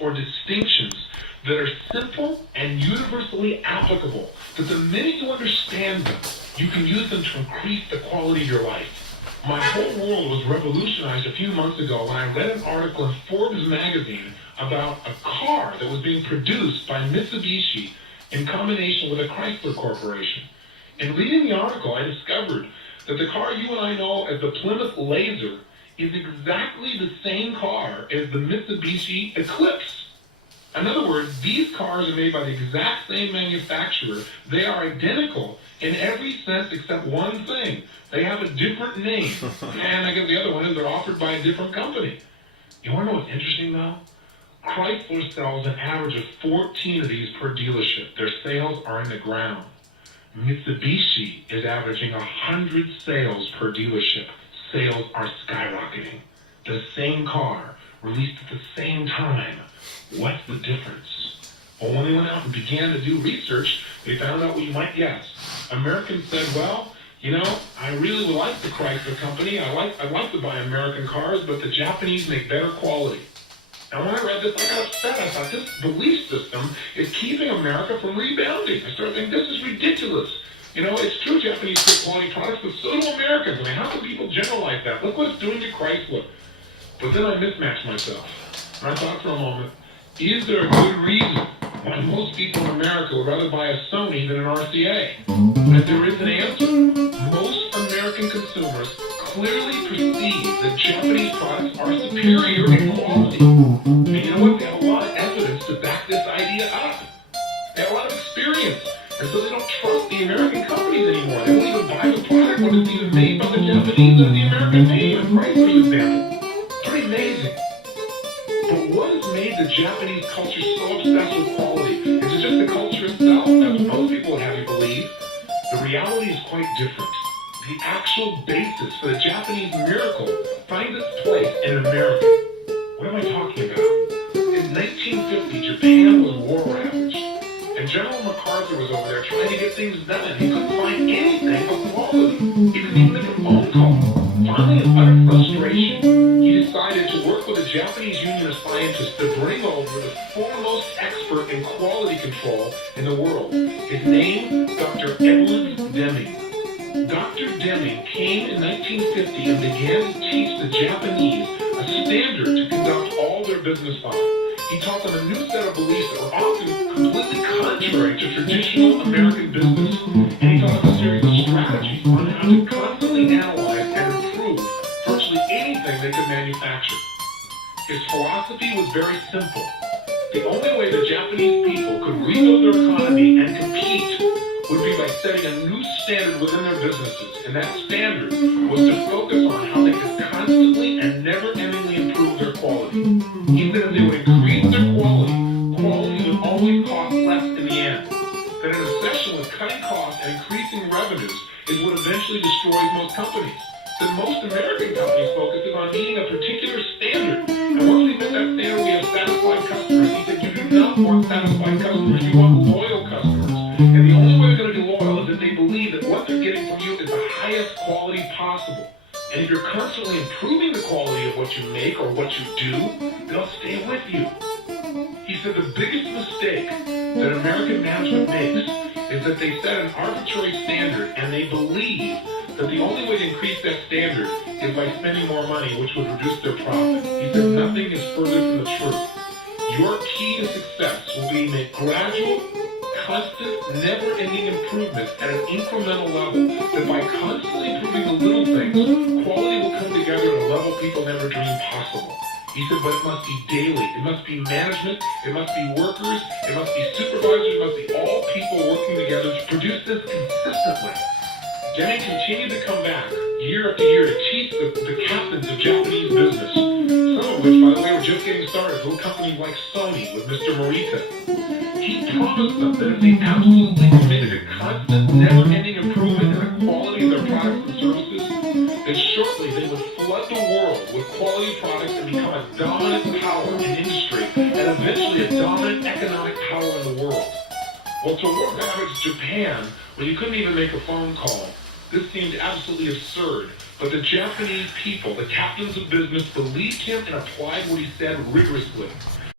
or distinctions that are simple and universally applicable, that the minute you understand them, you can use them to increase the quality of your life. My whole world was revolutionized a few months ago when I read an article in Forbes magazine about a car that was being produced by Mitsubishi in combination with a Chrysler Corporation. In reading the article, I discovered that the car you and I know as the Plymouth Laser is exactly the same car as the Mitsubishi Eclipse. In other words, these cars are made by the exact same manufacturer. They are identical in every sense except one thing. They have a different name. And I guess the other one is they're offered by a different company. You want to know what's interesting, though? Chrysler sells an average of 14 of these per dealership. Their sales are in the ground. Mitsubishi is averaging 100 sales per dealership. Sales are skyrocketing. The same car, released at the same time. What's the difference? Well, when they went out and began to do research, they found out what you might guess. Americans said, well, you know, I really would like the Chrysler company. I like to buy American cars, but the Japanese make better quality. Now, when I read this, I got upset. I thought, this belief system is keeping America from rebounding. I started thinking, this is ridiculous. You know, it's true Japanese get quality products, but so do Americans. I mean, how can people generalize that? Look what it's doing to Chrysler. But then I mismatched myself. And I thought for a moment, is there a good reason why most people in America would rather buy a Sony than an RCA? And there is an answer. Most American consumers clearly perceive that Japanese products are superior in quality. And you know what? They have a lot of evidence to back this idea up. They have a lot of experience. And so they don't trust the American companies anymore. They won't even buy the product when it's even made by the Japanese under the American name, in Chrysler's example. Pretty amazing. But what has made the Japanese culture so obsessed with quality? Is it just the culture itself? That's what most people would have you believe. The reality is quite different. The actual basis for the Japanese miracle finds its place in America. What am I talking about? In 1950, Japan was war-ravaged, and General MacArthur was over there trying to get things done. He couldn't find anything but quality. He didn't even make a phone call. Finally, in utter frustration, he decided to work with a Japanese union of scientists to bring over the foremost expert in quality control in the world. His name, Dr. Edward Deming. Dr. Deming came in 1950 and began to teach the Japanese a standard to conduct all their business by. He taught them a new set of beliefs that were often completely contrary to traditional American business. And he taught them a series of strategies on how to constantly analyze and improve virtually anything they could manufacture. His philosophy was very simple. The only way the Japanese people could rebuild their economy and compete would be by setting a new standard within their businesses. And that standard was to focus on how they could constantly and never-endingly improve their quality. He said if they would increase their quality, quality would always cost less in the end. That an obsession with cutting costs and increasing revenues is what eventually destroys most companies. That most American companies focus on meeting a particular standard. And once we met that standard, we have satisfied customers. He said you do not want satisfied customers, you want loyal customers. And the only way they're going to be loyal is if they believe that what they're getting from you is the highest quality possible. And if you're constantly improving the quality of what you make or what you do, they'll stay with you. He said the biggest mistake that American management makes is that they set an arbitrary standard and they believe that the only way to increase that standard is by spending more money, which would reduce their profit. He said nothing is further from the truth. Your key to success will be to make gradual, constant, never-ending improvements at an incremental level. That by constantly improving the little things, quality will come together at a level people never dreamed possible. He said, but it must be daily. It must be management. It must be workers. It must be supervisors. It must be all people working together to produce this consistently. Deming continued to come back year after year to teach the captains of Japanese business, some of which, by the way, were just getting started, little companies like Sony with Mr. Morita. He promised them that if they absolutely committed to constant, never-ending improvement in the quality of their products and services, that shortly they would flood the world with quality products and become a dominant power in industry and eventually a dominant economic power in the world. Well, to war-ravaged Japan, when you couldn't even make a phone call, this seemed absolutely absurd. But the Japanese people, the captains of business, believed him and applied what he said rigorously.